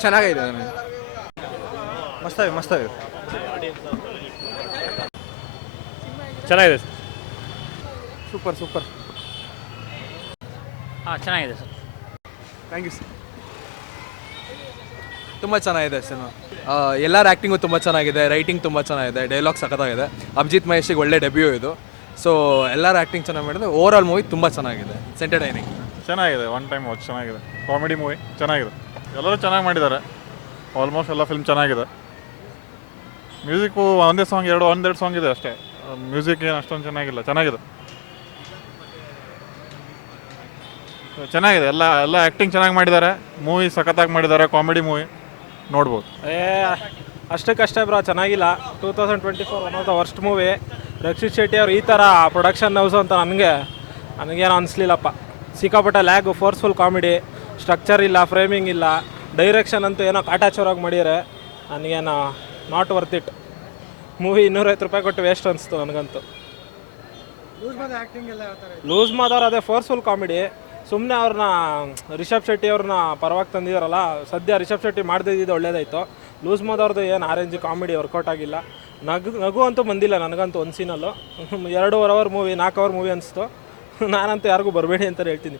ಚೆನ್ನಾಗಿದೆ. ಮಸ್ತಾಗಿದೆ ಮಸ್ತಾಗಿದೆ ಚೆನ್ನಾಗಿದೆ ಸರ್. Super super. ಚೆನ್ನಾಗಿದೆ ಸರ್. Thank you sir. ತುಂಬ ಚೆನ್ನಾಗಿದೆ ಸಿನಿಮಾ. ಎಲ್ಲರ ಆ್ಯಕ್ಟಿಂಗು ತುಂಬ ಚೆನ್ನಾಗಿದೆ, ರೈಟಿಂಗ್ ತುಂಬ ಚೆನ್ನಾಗಿದೆ, ಡೈಲಾಗ್ ಸಖತ್ತಾಗಿದೆ. ಅಭಿಜಿತ್ ಮಹೇಶಿಗೆ ಒಳ್ಳೆ ಡೆಬ್ಯೂ ಇದು. ಸೊ ಎಲ್ಲರ ಆ್ಯಕ್ಟಿಂಗ್ ಚೆನ್ನಾಗಿ ಮಾಡಿದ್ರೆ ಓವರ್ ಆಲ್ ಮೂವಿ ತುಂಬ ಚೆನ್ನಾಗಿದೆ. ಎಂಟರ್ಟೈನಿಂಗ್ ಚೆನ್ನಾಗಿದೆ, ಒನ್ ಟೈಮ್ ವಾಚ್ ಚೆನ್ನಾಗಿದೆ. ಕಾಮಿಡಿ ಮೂವಿ ಚೆನ್ನಾಗಿದೆ, ಎಲ್ಲರೂ ಚೆನ್ನಾಗಿ ಮಾಡಿದ್ದಾರೆ. ಆಲ್ಮೋಸ್ಟ್ ಎಲ್ಲ ಫಿಲ್ಮ್ ಚೆನ್ನಾಗಿದೆ. ಮ್ಯೂಸಿಕ್ಕು ಒಂದೇ ಸಾಂಗ್ ಒಂದೆರಡು ಸಾಂಗ್ ಇದೆ ಅಷ್ಟೇ. ಮ್ಯೂಸಿಕ್ ಏನು ಅಷ್ಟೊಂದು ಚೆನ್ನಾಗಿದೆ. ಚೆನ್ನಾಗಿದೆ, ಎಲ್ಲ ಆ್ಯಕ್ಟಿಂಗ್ ಚೆನ್ನಾಗಿ ಮಾಡಿದ್ದಾರೆ. ಮೂವಿ ಸಖತ್ತಾಗಿ ಮಾಡಿದ್ದಾರೆ, ಕಾಮಿಡಿ ಮೂವಿ ನೋಡ್ಬೋದು. ಅಷ್ಟಕ್ಕಷ್ಟೇ ಬ್ರೋ, ಚೆನ್ನಾಗಿಲ್ಲ. 2024 one of the worst movie. Rakshit Shetty ಅವ್ರು ಈ ಥರ ಪ್ರೊಡಕ್ಷನ್ ಹೌಸು ಅಂತ ನನಗೇನು ಅನಿಸ್ಲಿಲ್ಲಪ್ಪ. ಸಿಕ್ಕಾಪಟ್ಟೆ ಲ್ಯಾಗು, ಫೋರ್ಸ್ಫುಲ್ ಕಾಮಿಡಿ, ಸ್ಟ್ರಕ್ಚರ್ ಇಲ್ಲ, ಫ್ರೇಮಿಂಗ್ ಇಲ್ಲ, ಡೈರೆಕ್ಷನ್ ಅಂತೂ ಏನೋ ಕಾಟಾಚೋರಾಗಿ ಮಾಡಿದ್ದಾರೆ. ನನಗೇನೋ ನಾಟ್ ವರ್ತ್ ಇಟ್. ಮೂವಿ 250 ರೂಪಾಯಿ ಕೊಟ್ಟು ವೇಸ್ಟ್ ಅನಿಸ್ತು ನನಗಂತೂ. ಲೂಸ್ ಮಾದವ್ರು ಅದೇ ಫೋರ್ಸ್ಫುಲ್ ಕಾಮಿಡಿ. ಸುಮ್ಮನೆ ಅವ್ರನ್ನ ರಿಷಬ್ ಶೆಟ್ಟಿ ಅವ್ರನ್ನ ಪರವಾಗಿ ತಂದಿದ್ದಾರಲ್ಲ. ಸದ್ಯ ರಿಷಬ್ ಶೆಟ್ಟಿ ಮಾಡದಿದ್ದು ಒಳ್ಳೇದಾಯಿತು. ಲೂಸ್ ಮಾದವ್ರದ್ದು ಏನು ಆರೆಂಜ್ ಕಾಮಿಡಿ ವರ್ಕೌಟ್ ಆಗಿಲ್ಲ. ನಗು ಅಂತೂ ಬಂದಿಲ್ಲ ನನಗಂತೂ ಒಂದು ಸೀನಲ್ಲೂ. 2.5 ಅವರ್ ಮೂವಿ 4 ಅವರ್ ಮೂವಿ ಅನಿಸ್ತು. ನಾನಂತೂ ಯಾರಿಗೂ ಬರಬೇಡಿ ಅಂತ ಹೇಳ್ತೀನಿ.